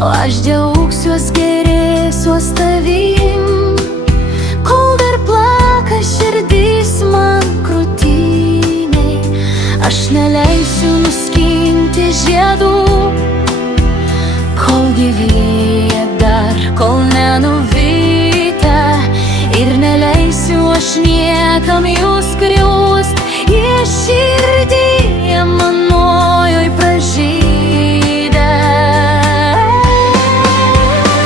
o aš džiaugsiuos, gerėsiuos tavim, kol dar plaka širdis man krūtinėj. Aš neleisiu nuskinti žiedų, kol gyvija dar, kol nenuvyta, ir neleisiu aš niekam jų skriaust. Jie širdyje manojoj pražydę.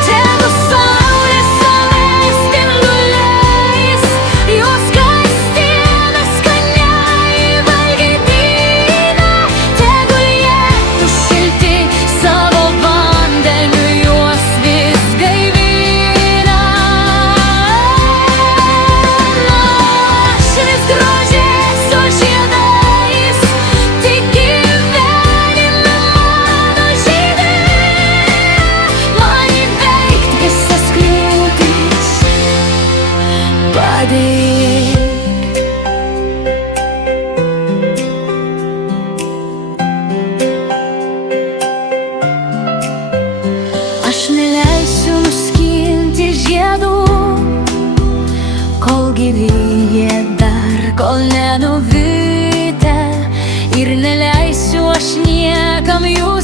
Tegu saulė save spinduliais, jos kasdieną skaniai valgytina. Tegu lietų šilti savo vandeniu juos vis gaivina. Aš vis grožėsiu žiedais, tik gyvenime mano žydė. Man įveikt visas kliūtis padėk. Aš neleisiu nuskinti žiedų, kol gyvija dar, kol nenuvyta, ir neleisiu aš niekam jų